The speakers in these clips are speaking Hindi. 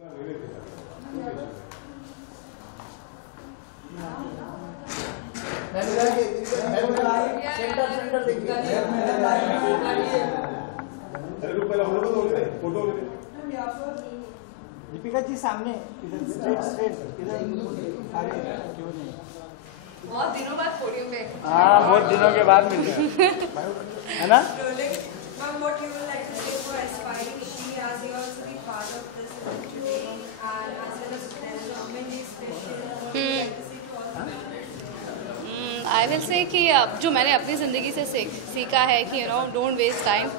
दीपिका जी सामने इधर स्ट्रेट इधर आगे क्यों नहीं? बहुत दिनों बाद पोडियम पे। हाँ, बहुत दिनों के बाद मिल रहे है ना? Ma'am, what you would like to say for aspiring she as you also be part of this event today and as well as development is special. What you would like to say to all the members? I will say कि जो मैंने अपनी ज़िंदगी से सीखा है कि डोंट वेस्ट टाइम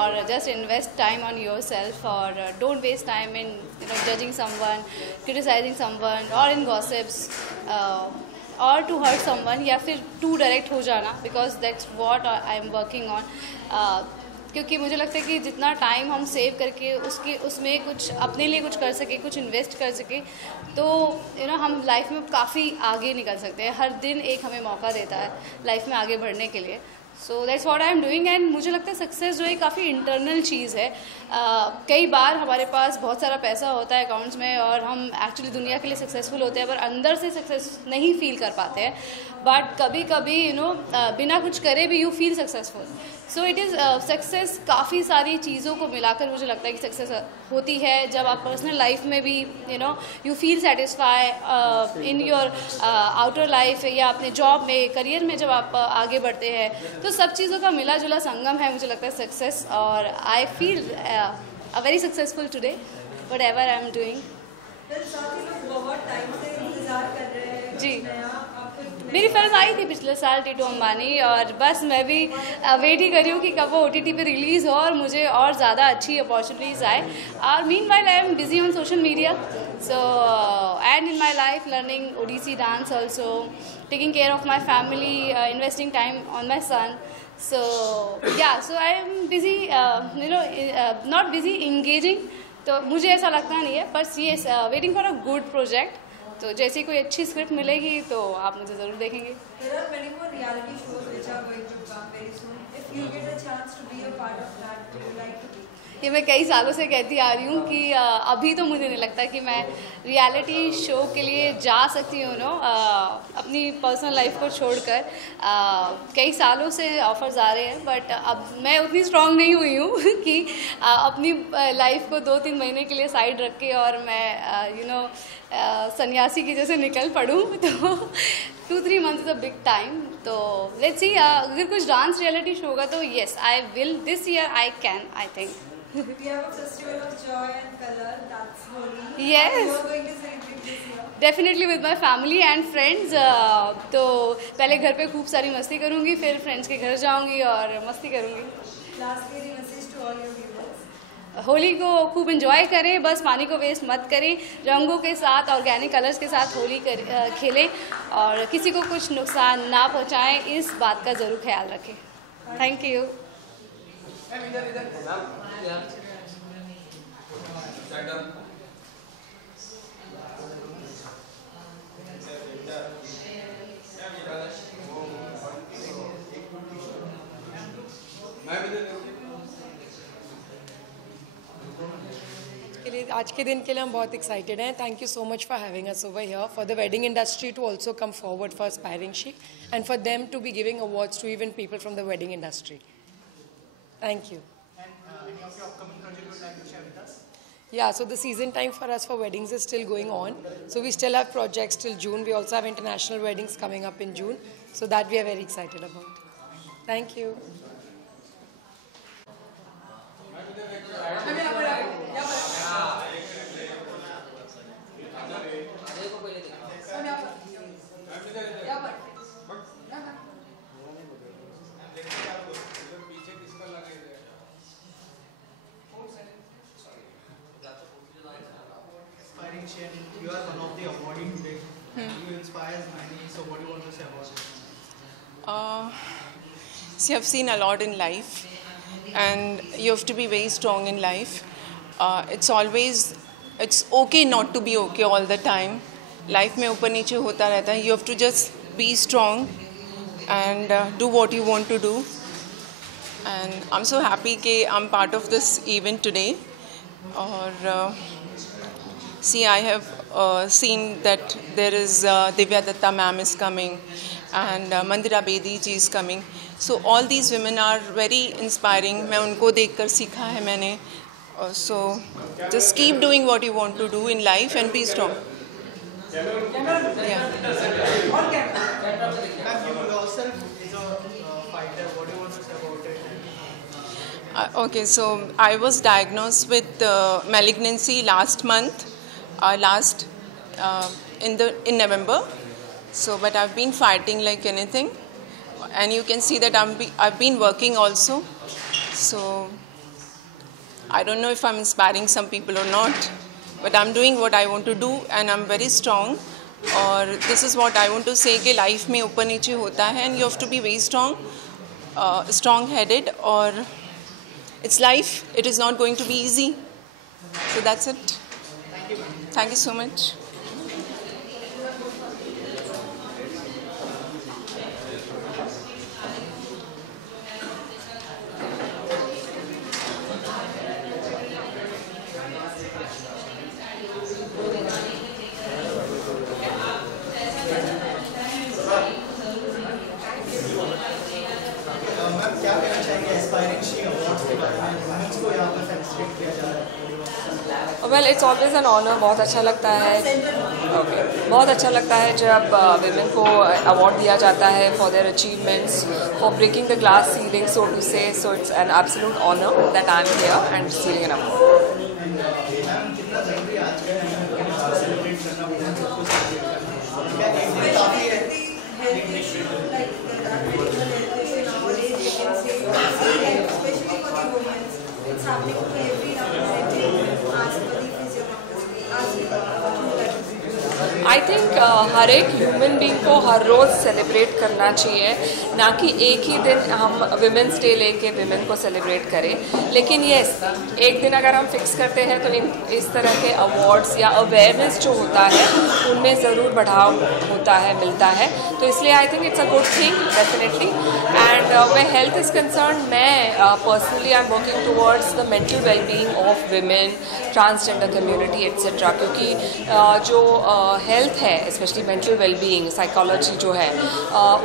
और just invest time on yourself और don't waste time in judging someone, criticising someone और इन गॉसिप्स और टू हर्ट समवन या फिर टू डायरेक्ट हो जाना, because that's what I am working on. क्योंकि मुझे लगता है कि जितना टाइम हम सेव करके उसमें कुछ अपने लिए कुछ कर सके, कुछ इन्वेस्ट कर सके, तो हम लाइफ में काफ़ी आगे निकल सकते हैं। हर दिन एक हमें मौका देता है लाइफ में आगे बढ़ने के लिए। So that's what I am doing and मुझे लगता है सक्सेस जो है काफ़ी इंटरनल चीज़ है। कई बार हमारे पास बहुत सारा पैसा होता है अकाउंट्स में और हम एक्चुअली दुनिया के लिए सक्सेसफुल होते हैं, पर अंदर से सक्सेस नहीं फील कर पाते हैं। बट कभी कभी बिना कुछ करे भी you feel successful. So it is success काफ़ी सारी चीज़ों को मिलाकर मुझे लगता है कि सक्सेस होती है जब आप पर्सनल लाइफ में भी you feel satisfy in your outer life या अपने जॉब में, करियर में जब आप आगे बढ़ते हैं, तो सब चीज़ों का मिला जुला संगम है मुझे लगता है सक्सेस। और I feel a very successful today what ever I am doing. साथ ही लोग बहुत टाइम से इंतजार कर रहे हैं जी, आपको मेरी फिल्म आई थी पिछले साल टीटू अंबानी, और बस मैं भी वेट ही कर रही हूँ कि कब वो OTT पे रिलीज़ हो और मुझे और ज़्यादा अच्छी अपॉर्चुनिटीज़ आए। और meanwhile I am busy on social media, so and in my life learning Odissi dance also, taking care of my family, investing time on my son. So yeah, so I am busy, not busy engaging, तो मुझे ऐसा लगता नहीं है, बस ये waiting for a good project. तो जैसे कोई अच्छी स्क्रिप्ट मिलेगी तो आप मुझे ज़रूर देखेंगे। There are many more reality shows which are going to come very soon. If you get a chance to be a part of that, would you like to be? ये मैं कई सालों से कहती आ रही हूँ कि अभी तो मुझे नहीं लगता कि मैं रियलिटी शो के लिए जा सकती हूँ अपनी पर्सनल लाइफ को छोड़कर। कई सालों से ऑफर्स आ रहे हैं, बट अब मैं उतनी स्ट्रांग नहीं हुई हूँ कि अपनी लाइफ को 2-3 महीने के लिए साइड रख के और मैं सन्यासी की जैसे निकल पड़ूँ। तो 2-3 months is a big time. तो लेट्स सी, अगर कुछ डांस रियलिटी शो होगा तो yes I will, this year I can, I think. We have a festival of joy and color, that's Holi. Yes. How you are going to celebrate this year? Definitely with my family and friends. तो पहले घर पे खूब सारी मस्ती करूँगी, फिर फ्रेंड्स के घर जाऊँगी और मस्ती करूँगी। Lastly, any message to all your viewers? Holi को खूब एंजॉय करें, बस पानी को वेस्ट मत करें, रंगों के साथ, ऑर्गेनिक कलर्स के साथ होली खेलें और किसी को कुछ नुकसान ना पहुँचाएं, इस बात का ज़रूर ख्याल रखें। Thank you. आज के दिन के लिए हम बहुत एक्साइटेड हैं। Thank you so much for having us over here, for the wedding industry to also come forward for aspiring she and for them to be giving awards to even people from the wedding industry. Thank you. Yeah, so the season time for us for weddings is still going on. So we still have projects till June. We also have international weddings coming up in June. So that we are very excited about. Thank you. You are one of the awardee today. You inspire many. So what do you want to say about it? See, I've seen a lot in life, and you have to be very strong in life. It's okay not to be okay all the time. Life में ऊपर नीचे होता रहता है. You have to just be strong and do what you want to do. And I'm so happy कि I'm part of this event today. और See, I have seen that there is Divya Datta ma'am is coming, and Mandira Bedi ji is coming. So all these women are very inspiring. मैं उनको देखकर सीखा है मैंने. So just keep doing what you want to do in life and be strong. Yeah. Ma'am, you yourself is a fighter. What do you want to say about it? Okay, so I was diagnosed with malignancy last month, in November. So, but I've been fighting like anything, and you can see that I've been working also. So I don't know if I'm inspiring some people or not, but I'm doing what I want to do, and I'm very strong. और this is what I want to say कि life में ऊपर नीचे होता है, and you have to be very strong, strong-headed. और it's life. It is not going to be easy. So that's it. Thank you. Thank you so much. Ma'am क्या कहना चाहेंगे एस्पायरिंग शी अवार्ड्स के बारे में, वुमेन्स को यहाँ पर फेलिसिटेट किया जा रहा है? Well it's always an honour. बहुत अच्छा लगता है. ओके, बहुत अच्छा लगता है जब विमेन को अवार्ड दिया जाता है for their achievements, for breaking the glass ceiling, so to say. So it's an absolute honour that I am here and receiving an award. Ma'am कितना जरूरी है आज के टाइम में वुमेन्स को सेलिब्रेट करना, वुमेन्स को सेलिब्रेट करना? क्या एक दिन काफ़ी है? Especially for the women, it's happening to every representative as per the physiologist. I think हर एक ह्यूमन बीइंग को हर रोज़ सेलिब्रेट करना चाहिए, ना कि एक ही दिन हम विमेंस डे लेके विमेन को सेलिब्रेट करें. लेकिन येस, एक दिन अगर हम फिक्स करते हैं तो इस तरह के अवार्ड्स या अवेयरनेस जो होता है उनमें ज़रूर बढ़ाव होता है, मिलता है. तो इसलिए I think it's a good thing definitely. And way health is concern, मैं personally I am working towards the mental wellbeing of women, transgender community etcetera. क्योंकि जो हेल्थ है, स्पेशली मेंटल वेलबींग, साइकोलॉजी जो है,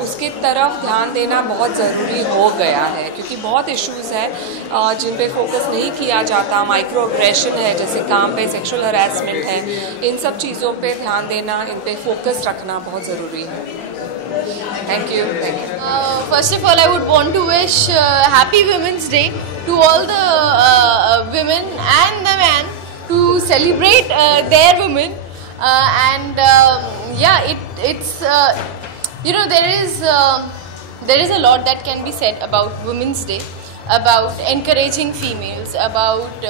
उसकी तरफ ध्यान देना बहुत ज़रूरी हो गया है. क्योंकि बहुत इश्यूज़ हैं जिन पे फोकस नहीं किया जाता. माइक्रो अग्रेशन है, जैसे काम पे सेक्सुअल हरासमेंट है. इन सब चीज़ों पे ध्यान देना, इन पे फोकस रखना बहुत ज़रूरी है. Thank you. Thank you. First of all, I would want to wish Happy Women's Day to all the women and the men to celebrate their women. It's there is a lot that can be said about Women's Day, about encouraging females, about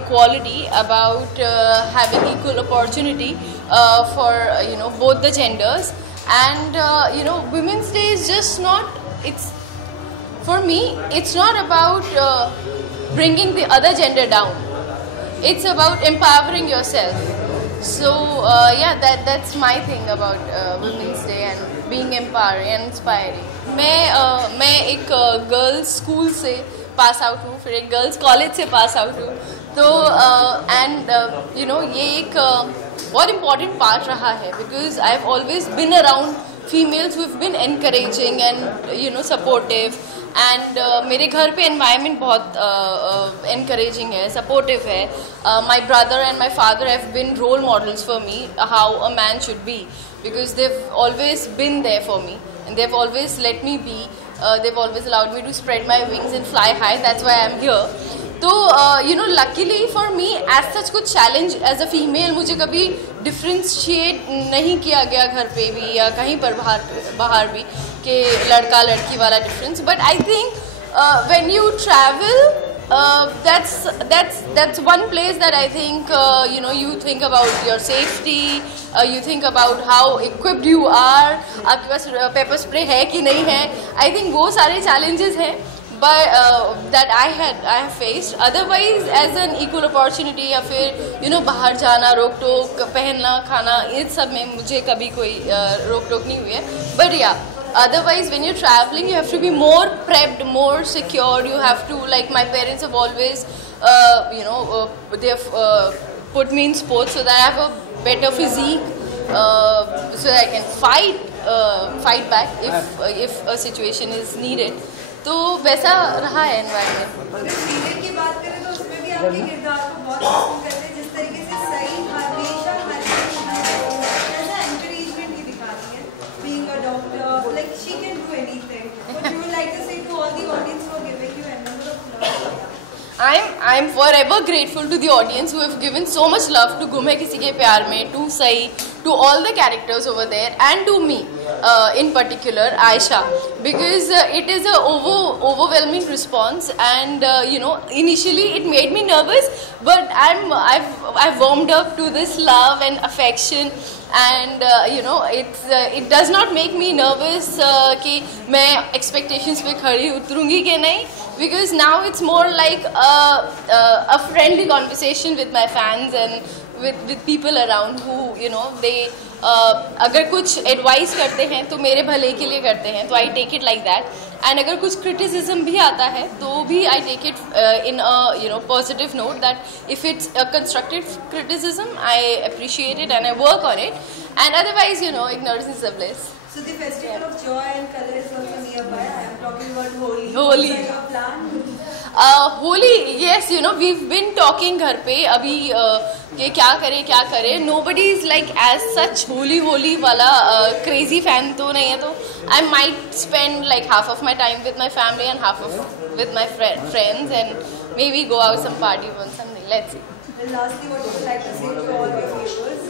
equality, about having equal opportunity for both the genders. And Women's Day is just not, for me, it's not about bringing the other gender down. It's about empowering yourself. So that's my thing about Women's Day and being empowering and inspiring. मैं एक गर्ल्स स्कूल से पास आउट हूँ, फिर एक गर्ल्स कॉलेज से पास आउट हूँ. तो ये एक बहुत इम्पॉर्टेंट पार्ट रहा है, because I have always been around females who've been encouraging and supportive. And मेरे घर पे environment बहुत encouraging है, supportive है. My brother and my father have been role models for me how a man should be, because they've always been there for me and they've always let me be. They've always allowed me to spread my wings and fly high. That's why I'm here. तो luckily for me as such कुछ challenge as a female मुझे कभी differentiate नहीं किया गया घर पे भी या कहीं पर बाहर भी कि लड़का लड़की वाला difference. But I think when you travel, that's one place that I think you think about your safety, you think about how equipped you are, आपके पास pepper spray है कि नहीं है. I think वो सारे challenges हैं but that I have faced. Otherwise as an equal opportunity या फिर बाहर जाना, रोक टोक, पहनना, खाना, इस सब में मुझे कभी कोई रोक टोक नहीं हुई है. But otherwise when you're traveling you have to be more prepped, more secured. You have to, like my parents have always they have put me in sports so that I have a better physique, so that I can fight back if a situation is needed. तो वैसा रहा है environment. सीरियल की बात करें तो उसमें भी आपके किरदार को बहुत पसंद करते हैं, जिस तरीके से सही हमेशा ऐसा encouragement ही दिखाती है. Being a doctor, like she can do anything. What you would like to say to all the audience for giving you another love? I'm forever grateful to the audience who have given so much love to Gum Hai Kisi Ke Pyar Mein, to Sai, to all the characters over there, and to me in particular, Aisha, because it is a overwhelming response, and initially it made me nervous, but I've warmed up to this love and affection, and it does not make me nervous कि मैं expectations पे खड़ी उतरूंगी कि नहीं, because now it's more like a friendly conversation with my fans and with people around who they अगर कुछ advice करते हैं तो मेरे भले के लिए करते हैं, तो I take it like that, and अगर कुछ criticism भी आता है तो भी I take it in a positive note, that if it's a constructive criticism I appreciate it and I work on it, and otherwise ignorance is a bliss. So the festival of joy and color is also nearby. I am talking about Holi. Holi. What is your plan? Holi, yes, we've been talking घर पे अभी कि क्या करें. Nobody is like as such Holi वाला crazy fan तो नहीं है, तो I might spend like half of my time with my family and half of with my friends, and maybe go out some party or something. Let's see. And lastly, what would you like to say to all your viewers?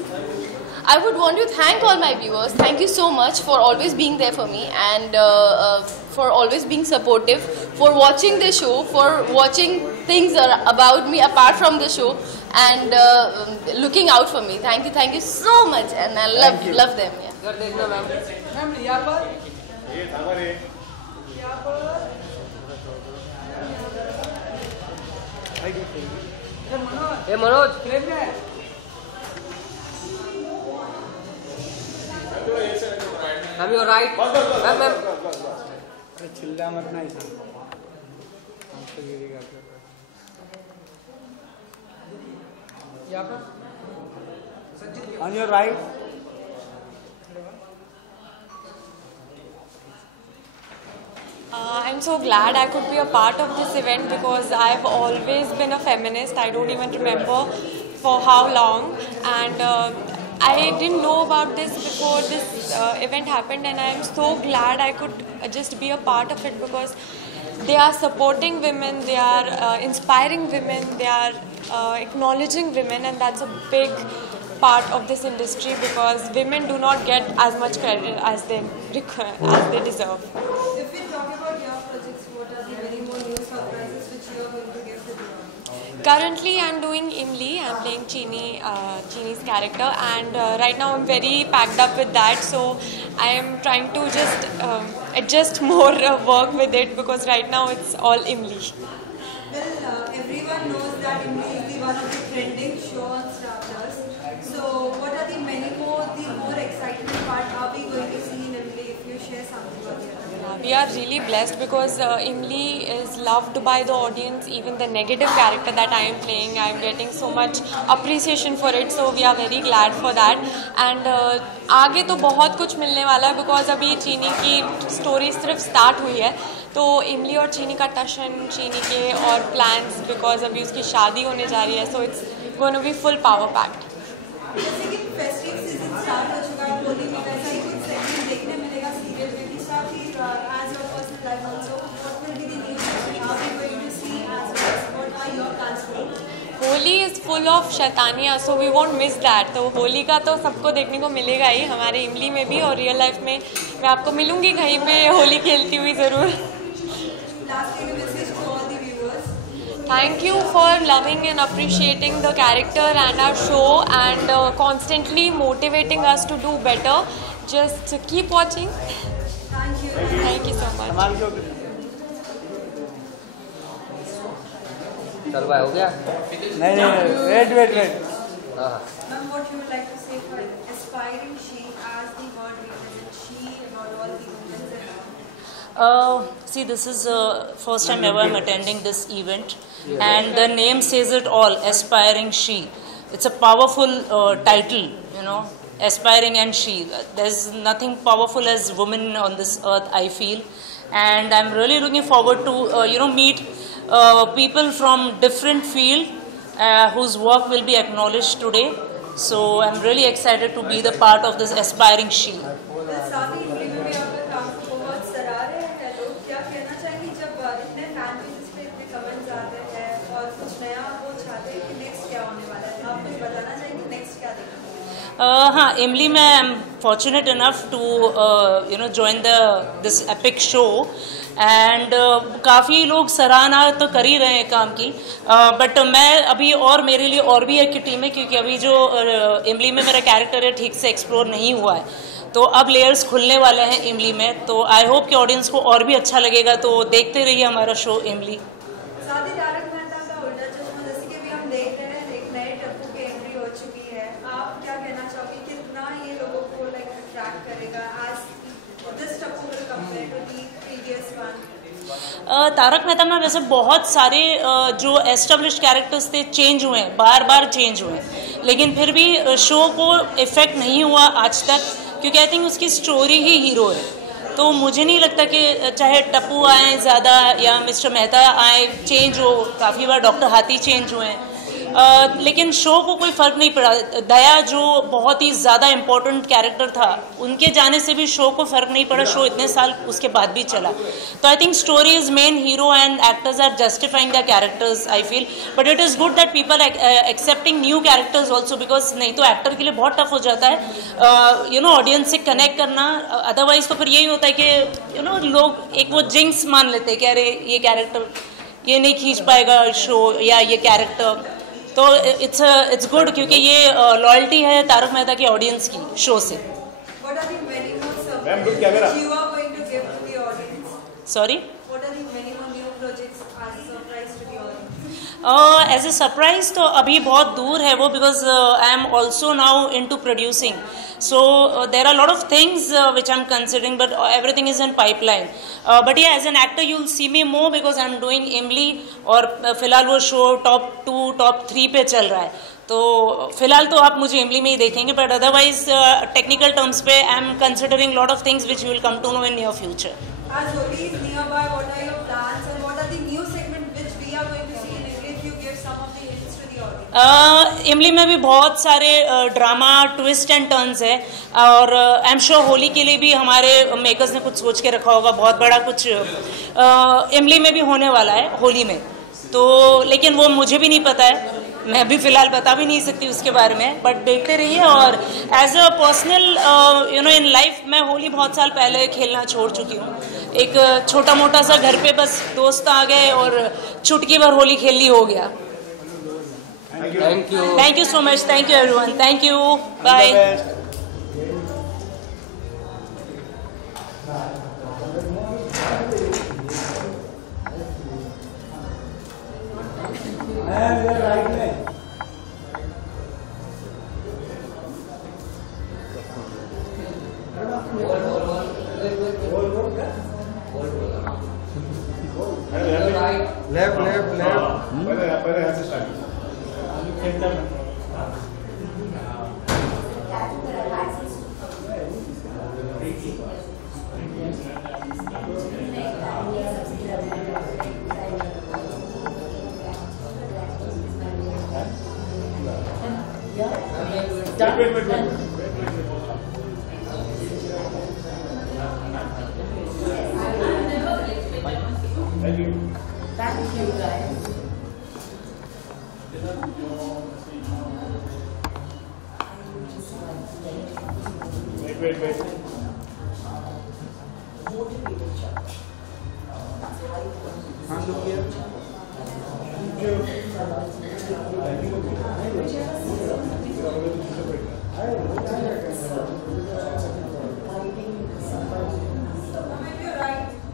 I would want to thank all my viewers. Thank you so much for always being there for me, and for always being supportive, for watching the show, for watching things about me apart from the show, and looking out for me. Thank you so much, and I love them. Hey Manoj, ma'am, you're right. Ma'am. चिल्ला मत ना इसे. On your right. I'm so glad I could be a part of this event because I've always been a feminist. I don't even remember for how long, and I didn't know about this before this event happened, and I'm so glad I could just be a part of it because they are supporting women, they are inspiring women, they are acknowledging women, and that's a big part of this industry because women do not get as much credit as they deserve. If we talk about your projects, what are the very more new surprises which you are going to give to the audience? Currently, I'm doing Imli. I'm playing Chini's character, and right now I'm very packed up with that. So I am trying to just adjust more work with it because right now it's all Imli. Well, everyone knows that Imli is one of the trending show on Star Plus. So, what are the more exciting part are we going to see in Imli if you share something about it? We are really blessed because Imli is loved by the audience. Even the negative character that I am playing, I am getting so much appreciation for it. So we are very glad for that. And आगे तो बहुत कुछ मिलने वाला है because अभी चीनी की स्टोरी सिर्फ स्टार्ट हुई है. तो इमली और चीनी का टशन, चीनी के और प्लान्स बिकॉज अभी उसकी शादी होने जा रही है. So it's going to be full power packed. जैसे कि फेस्टिव सीजन स्टार्ट हो चुका है, होली में वैसा ही कुछ सेगमेंट देखने मिलेगा सीरियल में भी. साथ ही as your personal life also what will be the news that are we going to see as what are your plans for Holi is full of शैतानियाँ, so we won't miss that. तो होली का तो सबको देखने को मिलेगा ही, हमारे इमली में भी, और रियल लाइफ में मैं आपको मिलूंगी कहीं पे होली खेलती हुई ज़रूर. Thank you for loving and appreciating the character and our show and constantly motivating us to do better. Just keep watching. Thank you. Thank you so much. चल भाई हो गया? नहीं wait Ma'am, what you would like to say for aspiring she as the word represents she about all the women? See, this is first time ever I'm attending this event, and the name says it all, aspiring she. it's a powerful title, you know, aspiring and she. There's nothing powerful as women on this earth, I feel, and I'm really looking forward to you know, meet people from different field whose work will be acknowledged today. So I'm really excited to be the part of this aspiring she. साथ ही फिल्म में आपका काम को बहुत सराह रहे हैं लोग, क्या कहना चाहेंगे जब इतने फैन पेजेस पे इतने कमेंट्स आते हैं और कुछ नया वो चाहते हैं कि नेक्स्ट क्या होने वाला है, आप कुछ बताना चाहेंगे नेक्स्ट क्या देखना? हाँ, इमली में I am fortunate enough to you know join this epic show and काफ़ी लोग सराहना तो कर ही रहे हैं काम की, बट मैं अभी और मेरे लिए और भी एक टीम है, क्योंकि अभी जो इमली में मेरा कैरेक्टर है ठीक से एक्सप्लोर नहीं हुआ है, तो अब लेयर्स खुलने वाले हैं इमली में, तो आई होप कि ऑडियंस को और भी अच्छा लगेगा, तो देखते रहिए हमारा शो इमली। साथ ही तारक मेहता का उल्टा चश्मा जैसे कि भी हम देख रहे हैं, एक नए टप्पू की एंट्री हो चुकी है, आप क्या कहना चाहोगे कितना ये लोगों को लाइक अट्रैक्ट करेगा आज this Tappu will compare to the previous one? Tarak Mehta में वैसे बहुत सारे जो एस्टेब्लिश्ड कैरेक्टर्स थे चेंज हुए हैं, बार बार चेंज हुए हैं, लेकिन फिर भी शो को इफेक्ट नहीं हुआ आज तक, क्योंकि आई थिंक उसकी स्टोरी ही हीरो है। तो मुझे नहीं लगता कि चाहे टप्पू आए ज़्यादा या मिस्टर मेहता आए चेंज हो, काफ़ी बार डॉक्टर हाथी चेंज हुए हैं, लेकिन शो को कोई फ़र्क नहीं पड़ा। दया जो बहुत ही ज़्यादा इम्पोर्टेंट कैरेक्टर था, उनके जाने से भी शो को फ़र्क नहीं पड़ा, शो इतने साल उसके बाद भी चला। तो I think story is main hero and actors are justifying the characters I feel, but it is good that people accepting new characters also, because नहीं तो एक्टर के लिए बहुत टफ हो जाता है यू नो ऑडियंस से कनेक्ट करना, अदरवाइज तो फिर यही होता है कि यू नो लोग एक वो जिंक्स मान लेते हैं कि अरे ये कैरेक्टर ये नहीं खींच पाएगा शो या ये कैरेक्टर, तो इट्स गुड क्योंकि ये लॉयल्टी है तारक मेहता की ऑडियंस की शो से। What are the minimum services you are going to give to the audience? Sorry? What are the minimum new projects as a surprise to the audience? As a surprise तो अभी बहुत दूर है वो, because I am also now into producing, so there are lot of things which I am considering, but everything is in pipeline, but yeah as an actor you will see me more because I am doing Imli, और फिलहाल वो शो टॉप 2 टॉप 3 पे चल रहा है, तो फिलहाल तो आप मुझे इमली में ही देखेंगे, बट अदरवाइज टेक्निकल टर्म्स पे I am considering lot of things which you will come to know in near future. As Holi is nearby, what are your plans and what are the new segments which we are going to see in India? If you give some of the hints to the audience. इमली में भी बहुत सारे ड्रामा ट्विस्ट एंड टर्न्स है, और आई एम श्योर होली के लिए भी हमारे मेकर्स ने कुछ सोच के रखा होगा, बहुत बड़ा कुछ इमली में भी होने वाला है होली में, तो लेकिन वो मुझे भी नहीं पता है, मैं अभी फ़िलहाल बता भी नहीं सकती उसके बारे में, बट देखते रहिए। और as a personal you know in life मैं होली बहुत साल पहले खेलना छोड़ चुकी हूँ, एक छोटा मोटा सा घर पे बस दोस्त आ गए और चुटकी भर होली खेलनी हो गया। Thank you so much, thank you everyone, thank you, bye. Left. पहले यहाँ से start. Wait. Thank you guys. Wait. Look here.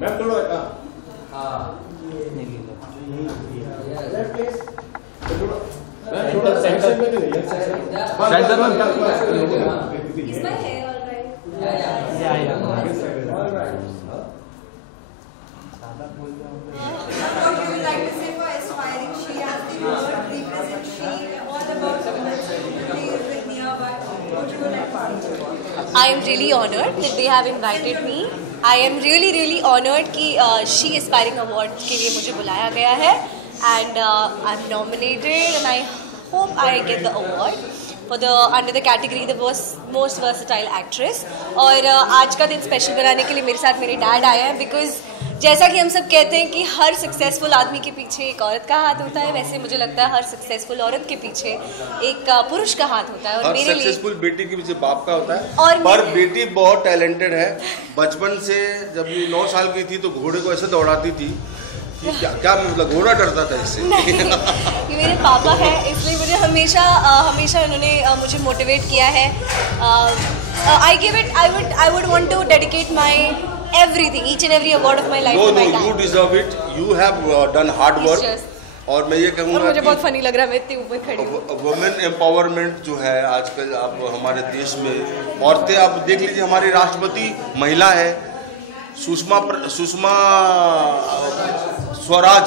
Ma'am थोड़ा Is my hair all right? Yeah. What you would like to say for aspiring she as the word represent she all about women's I am really honored that they have invited me. I am really honored कि She Aspiring Award के लिए मुझे बुलाया गया है, and I'm nominated and I hope I get the award for the under the category the most versatile actress. और आज का दिन स्पेशल बनाने के लिए मेरे साथ मेरे डैड आए हैं, बिकॉज जैसा कि हम सब कहते हैं कि हर सक्सेसफुल आदमी के पीछे एक औरत का हाथ होता है, वैसे मुझे लगता है हर सक्सेसफुल औरत के पीछे एक पुरुष का हाथ होता है। और मेरे लिए सक्सेसफुल बेटी के पीछे बाप का होता है। और पर बेटी बहुत टैलेंटेड है। बचपन से जब ये 9 साल की थी तो घोड़े को ऐसे दौड़ाती थी कि क्या मतलब घोड़ा डरता था इससे। ये मेरे पापा है, इसलिए मुझे हमेशा उन्होंने मुझे मोटिवेट किया है। I would want to dedicate my everything, each and every award of my life to my dad. You deserve it. You have done hard work. और मैं ये कहूँगा मुझे बहुत फनी लग रहा है, मैं इतनी ऊपर खड़ी हूँ। वुमेन एम्पावरमेंट जो है आजकल आप हमारे देश में, औरतें आप देख लीजिए, हमारी राष्ट्रपति महिला है, सुषमा स्वराज।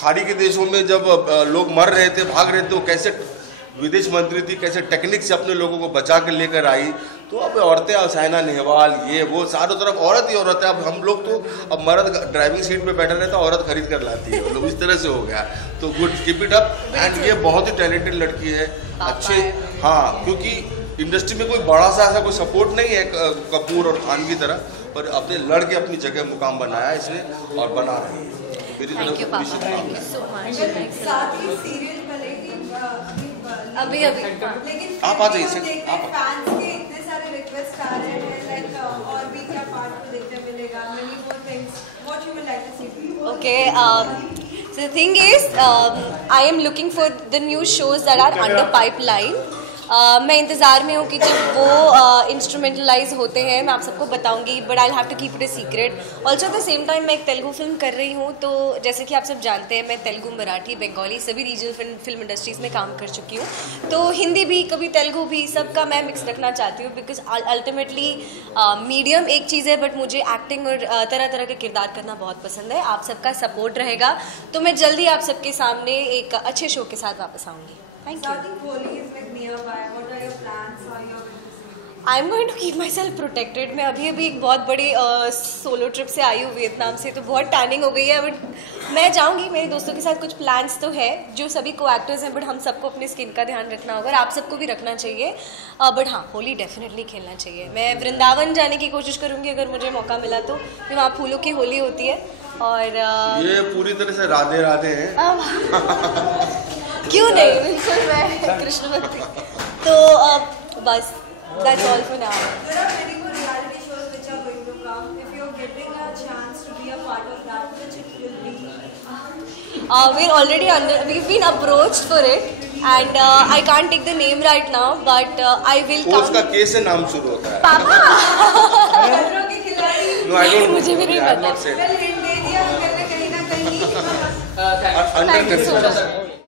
खाड़ी के देशों में जब लोग मर रहे थे, भाग रहे थे, वो कैसे विदेश मंत्री थी, कैसे टेक्निक से अपने लोगों को बचा कर लेकर आई। तो अब औरतें, साइना नेहवाल, ये वो चारों तरफ औरत ही औरत है। अब हम लोग तो अब मर्द ड्राइविंग सीट पे बैठा रहता, औरत खरीद कर लाती है, मतलब इस तरह से हो गया। तो good, keep it up. And ये बहुत ही टैलेंटेड लड़की है, अच्छे। हाँ, क्योंकि इंडस्ट्री में कोई बड़ा सा ऐसा कोई सपोर्ट नहीं है कपूर और खान की तरह, पर अपने लड़के अपनी जगह मुकाम बनाया इसने और बना रही है। मेरी तरफ अभी लेकिन आप आ जाइए सर, आप फैंस के इतने सारे रिक्वेस्ट आ रहे हैं, लाइक और भी क्या पार्ट को देखने मिलेगा, many more things, what you would like to see? Okay, so the thing is, I am looking for the new shows that are under pipeline. मैं इंतज़ार में हूँ कि जब वो इंस्ट्रूमेंटलाइज होते हैं मैं आप सबको बताऊंगी, but I have to keep it a secret. Also at the same time मैं एक तेलुगु फिल्म कर रही हूँ, तो जैसे कि आप सब जानते हैं मैं तेलुगु, मराठी, बंगाली सभी रीजनल फिल्म इंडस्ट्रीज़ में काम कर चुकी हूँ, तो हिंदी भी, कभी तेलुगु भी, सबका मैं मिक्स रखना चाहती हूँ। बिकॉज अल्टीमेटली मीडियम एक चीज़ है, बट मुझे एक्टिंग और तरह तरह के किरदार करना बहुत पसंद है। आप सबका सपोर्ट रहेगा तो मैं जल्दी आप सबके सामने एक अच्छे शो के साथ वापस आऊँगी। Thank you. Holi is like nearby. What are your plans? How you are going to celebrate? I'm going to keep myself protected. मैं अभी एक बहुत बड़ी सोलो ट्रिप से आई हूँ वियतनाम से, तो बहुत टैनिंग हो गई है, बट मैं जाऊँगी। मेरे दोस्तों के साथ कुछ प्लान्स तो है, जो सभी को एक्टर्स हैं, बट हम सबको अपने स्किन का ध्यान रखना होगा और आप सबको भी रखना चाहिए। बट हाँ, होली डेफिनेटली खेलना चाहिए। मैं वृंदावन जाने की कोशिश करूँगी अगर मुझे मौका मिला तो, वहाँ फूलों की होली होती है। और ये पूरी तरह से राधे राधे हैं। क्यों नहीं, बिल्कुल मैं कृष्ण भक्ति। तो बस that's all for now. There are many more reality shows which are going to come. If you're getting a chance to be a part of that, which it will be? We've been approached for it, and I can't take the name right now, but I will come. उसका केस से नाम शुरू होता है। पापा। No, I don't. मुझे भी नहीं पता। Well, हिंट दे दिया, कहीं ना कहीं। Thank you so much.